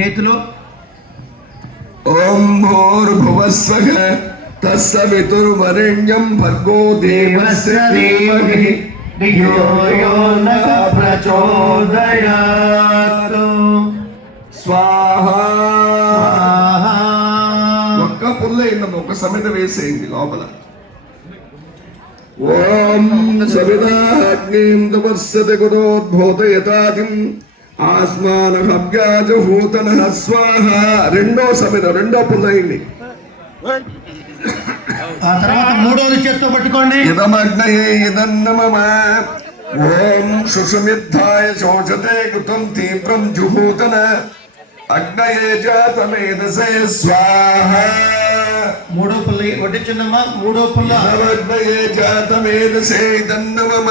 చేతిలో? ఓం భూర్భువస్వః తస్సవితుర్వరేణ్యం భర్గో దేవస్య ధీమహి. ధియో యో నః ప్రచోదయాత్. స్వాహ. ఒక్క పుల్లయిందమ్మ ఒక సమిత వేసేయండి లోపల. ఓం సవితాగ్నిం తపస్యతి కుతోద్భూతయతాదిం ఆస్మాన హవ్యాజహూతన స్వాహ. రెండో సమిత రెండో పుల్లయింది. ఆ తర్వాత మూడోది చేత్తో పట్టుకోండి. ఇదమగ్నయే ఇదన్నమమ. ఓం సుషుమిద్ధాయ శోచతే కృతం తీవ్రం జుహూతన అగ్నయే జాతమేదసే స్వాహ. మూడో పుల్ల వడ్డించండమ్మా మూడో పుల్ల. జాతమేదసే ఇదన్నమమ.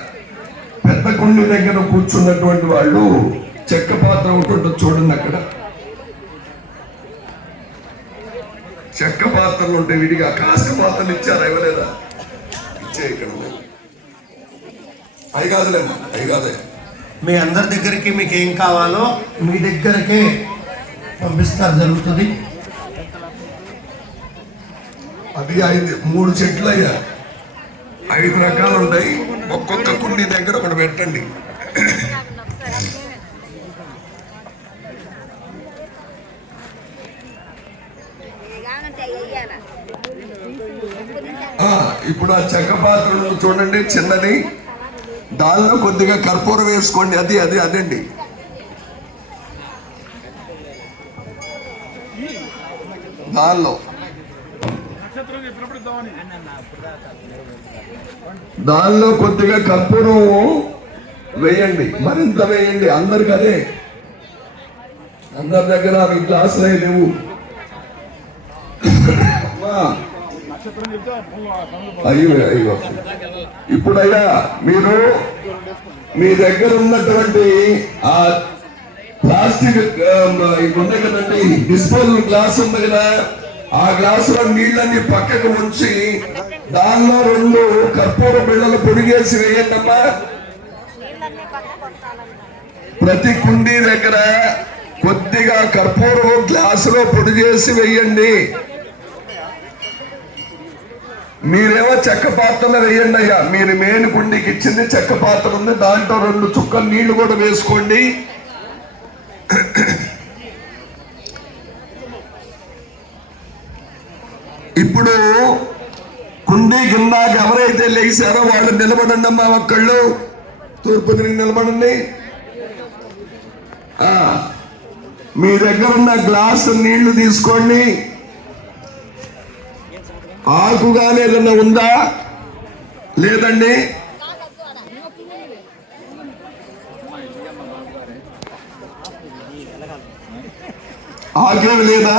కుండి దగ్గర కూర్చున్నటువంటి వాళ్ళు చెక్క పాత్ర ఉంటుంటుంది చూడండి అక్కడ. చెక్క పాత్రలు ఉంటాయి విడిగా కాస్క పాత్రలు ఇచ్చారా ఇవ్వలేదా? ఇచ్చే ఇక్కడ. అవి కాదులేమ్మా అవి కాదే మీ అందరి దగ్గరికి మీకు ఏం కావాలో మీ దగ్గరకే పంపిస్తారు జరుగుతుంది. అది ఐదు మూడు చెట్లు అయ్యా ఐదు రకాలు ఉంటాయి. ఒక్కొక్క కుండీ దగ్గర ఒకటి పెట్టండి. ఇప్పుడు ఆ చెక్క పాత్రలు చూడండి చిన్నది. దానిలో కొద్దిగా కర్పూరం వేసుకోండి. అది అది అదండి. దానిలో. దానిలో కొద్దిగా కర్పూరం వేయండి మరింత వేయండి అందరికి అదే. అందరి దగ్గర అవి గ్లాసులు అయి లేవు అయ్యో అయ్యో ఇప్పుడయ్యా మీరు మీ దగ్గర ఉన్నటువంటి ఆ ప్లాస్టిక్ ఇది ఉంది కదండి డిస్పోజల్ గ్లాస్ ఉంది కదా ఆ గ్లాసులో నీళ్ళని పక్కకు ఉంచి దానిలో రెండు కర్పూర బిళ్ళలు పొడిగేసి వేయండి అమ్మా ప్రతి కుండీ దగ్గర కొద్దిగా కర్పూరం గ్లాసులో పొడి చేసి వేయండి. మీరేమో చెక్క పాత్రలో వేయండి అయ్యా. మీరు మెయిన్ కుండీకి ఇచ్చింది చెక్క పాత్ర ఉంది. దాంట్లో రెండు చుక్కలు నీళ్ళు కూడా వేసుకోండి. ఇప్పుడు కుండీ కిందాక ఎవరైతే లేచారో వాళ్ళు నిలబడండి అమ్మా ఒక్కళ్ళు. తూర్పు తిరిగి నిలబడండి. మీ దగ్గర ఉన్న గ్లాసు నీళ్ళు తీసుకోండి. ఆకుగానే ఏదన్నా ఉందా? లేదండి? ఆకేమి లేదా?